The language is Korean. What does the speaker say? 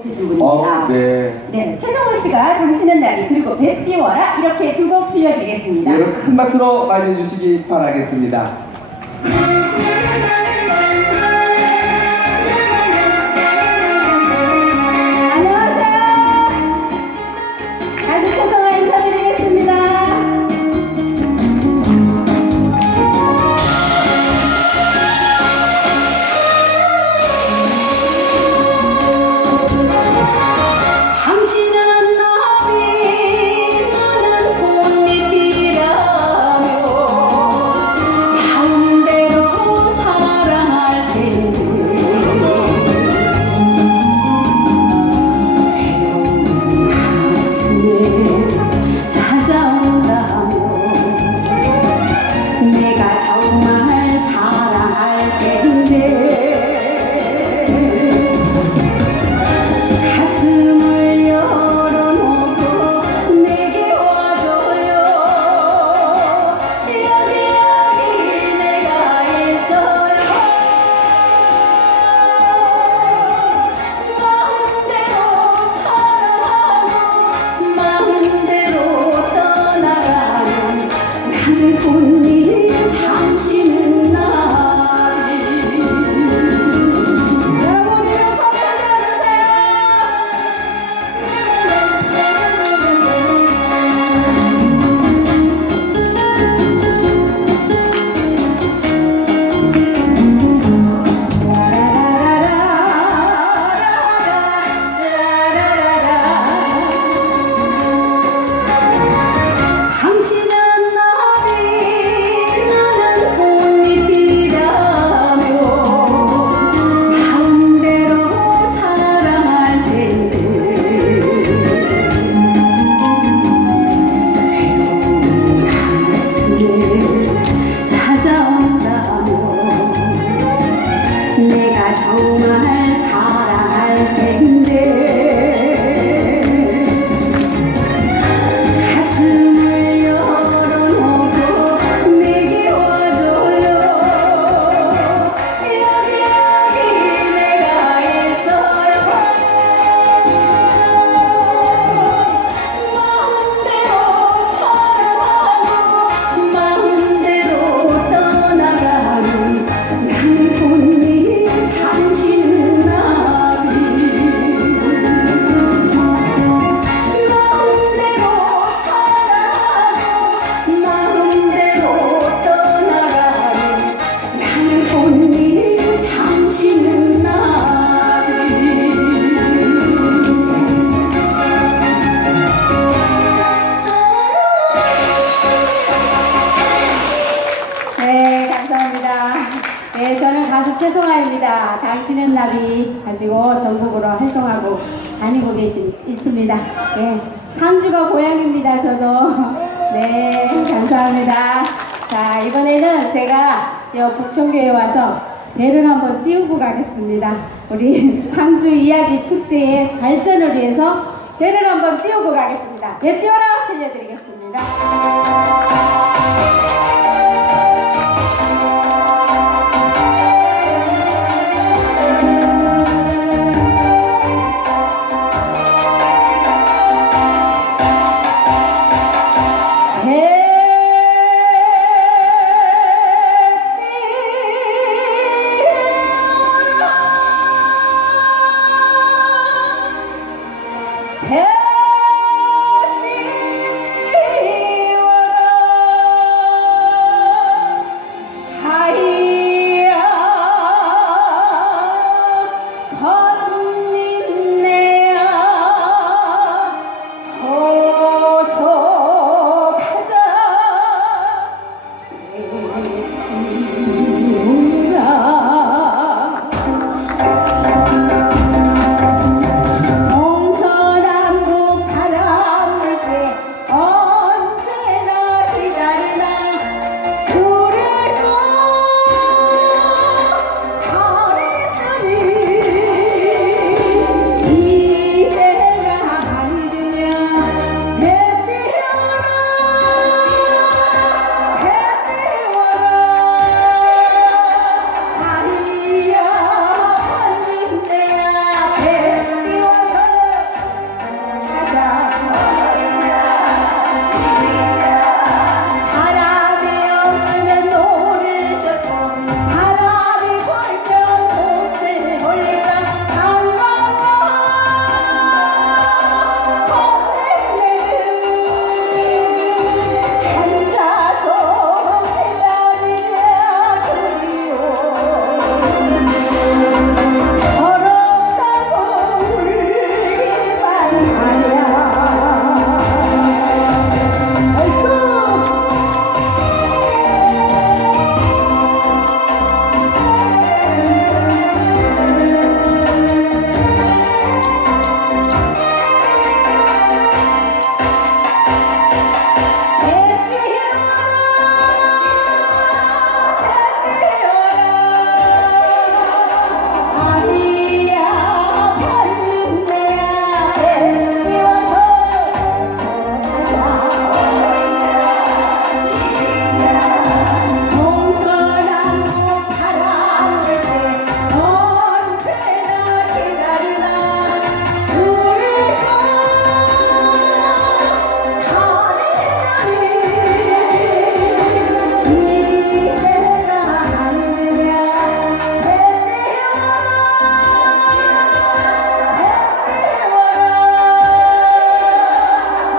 계신 분입니다. 어, 네. 네, 최성원 씨가 당신은 나비 그리고 배 띄워라 이렇게 두 곡 들려드리겠습니다. 여러분 큰 박수로 맞이해 주시기 바라겠습니다. 최성아입니다. 당신은 나비 가지고 전국으로 활동하고 다니고 계신 있습니다. 네, 상주가 고향입니다. 저도. 네, 감사합니다. 자, 이번에는 제가 여 북촌교에 와서 배를 한번 띄우고 가겠습니다. 우리 상주 이야기 축제의 발전을 위해서 배를 한번 띄우고 가겠습니다. 배 띄워라 들려드리겠습니다.